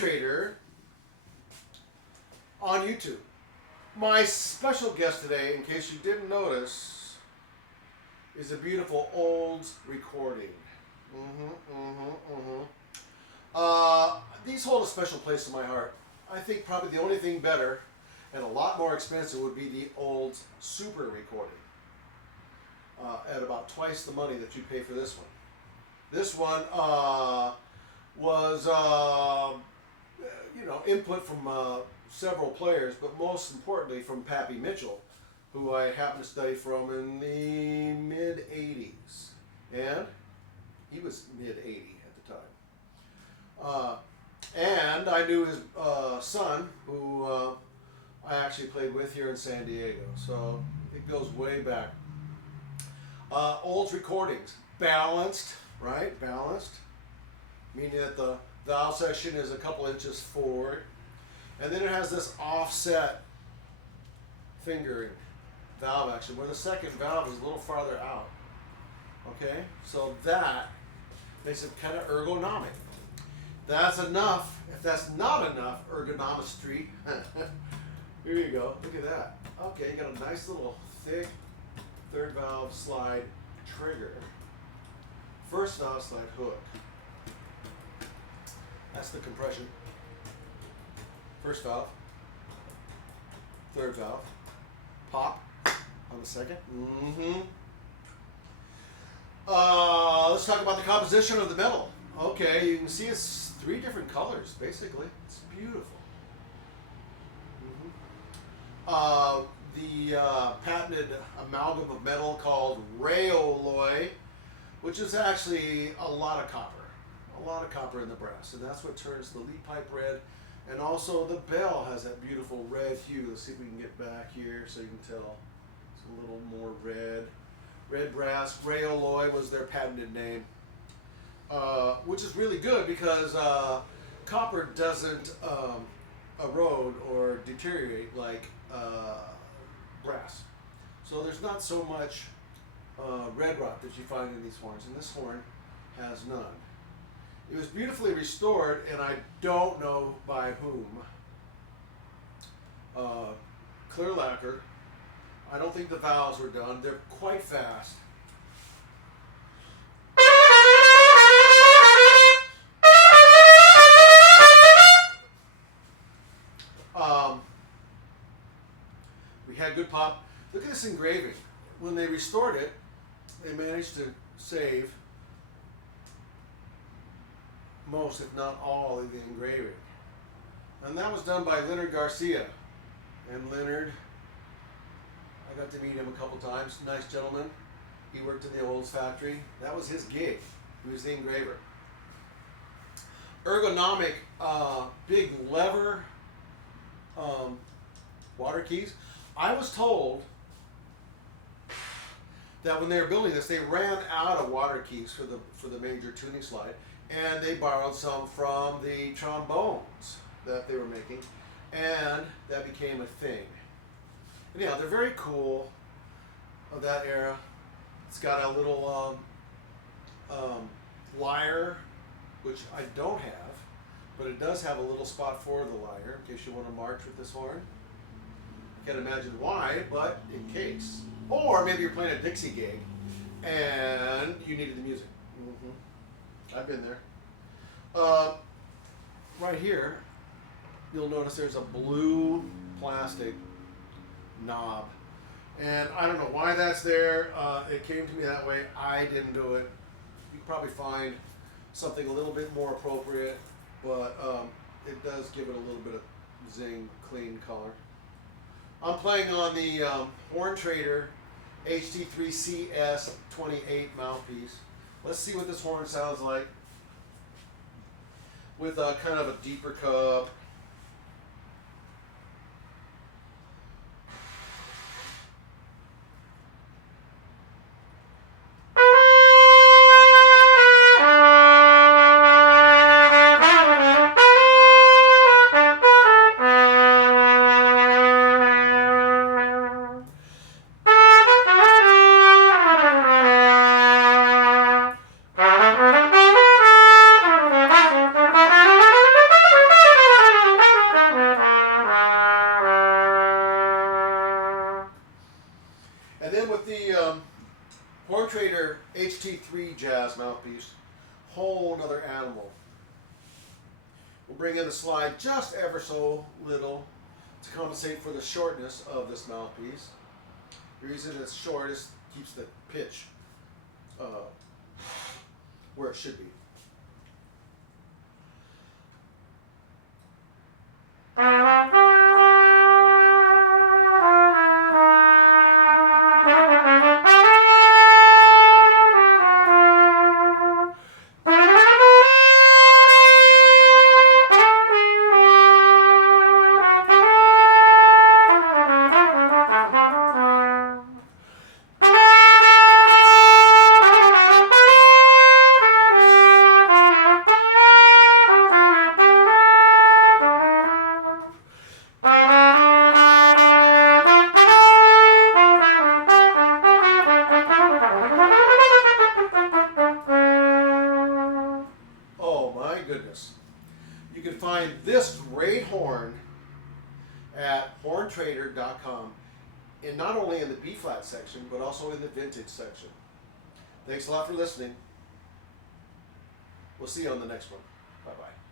HornTrader on YouTube. My special guest today, in case you didn't notice, is a beautiful Olds recording. These hold a special place in my heart. I think probably the only thing better and a lot more expensive would be the Olds Super recording. At about twice the money that you pay for this one. This one was input from several players, but most importantly from Pappy Mitchell, who I happened to study from in the mid-'80s. And he was mid-'80 at the time. And I knew his son, who I actually played with here in San Diego. So it goes way back. Olds recordings, balanced, right? Balanced, meaning that the valve section is a couple inches forward. And then it has this offset fingering valve action where the second valve is a little farther out. Okay, so that makes it kind of ergonomic. That's enough. If that's not enough ergonomistry, here you go. Look at that. Okay, you got a nice little thick third valve slide trigger. First valve slide hook. That's the compression. First valve. Third valve. Pop on the second. Let's talk about the composition of the metal. Okay, you can see it's 3 different colors, basically. It's beautiful. The patented amalgam of metal called rheoloy, which is actually a lot of copper. A lot of copper in the brass, and that's what turns the lead pipe red. And also the bell has that beautiful red hue. Let's see if we can get back here so you can tell. It's a little more red. Red brass. Rheoloy was their patented name. Which is really good because copper doesn't erode or deteriorate like brass. So there's not so much red rot that you find in these horns, and this horn has none. It was beautifully restored, and I don't know by whom. Clear lacquer. I don't think the valves were done. They're quite fast. We had good pop. Look at this engraving. When they restored it, they managed to save most, if not all, of the engraving. And that was done by Leonard Garcia. And Leonard, I got to meet him a couple times. Nice gentleman. He worked in the Olds factory. That was his gig. He was the engraver. Ergonomic, big lever, water keys. I was told that when they were building this, they ran out of water keys for the major tuning slide, and they borrowed some from the trombones that they were making, and that became a thing. Anyhow, they're very cool of that era. It's got a little lyre, which I don't have, but it does have a little spot for the lyre in case you want to march with this horn. I can't imagine why, but in case. Or maybe you're playing a Dixie gig and you needed the music. I've been there. Right here, you'll notice there's a blue plastic knob. And I don't know why that's there. It came to me that way. I didn't do it. You can probably find something a little bit more appropriate, but it does give it a little bit of zing, clean color. I'm playing on the HornTrader HT3CS 28 mouthpiece. Let's see what this horn sounds like with a kind of a deeper cup. T3 jazz mouthpiece. Whole another animal. We'll bring in the slide just ever so little to compensate for the shortness of this mouthpiece. The reason it's short is keeps the pitch where it should be. Goodness. You can find this great horn at HornTrader.com, and not only in the B-flat section, but also in the vintage section. Thanks a lot for listening. We'll see you on the next one. Bye-bye.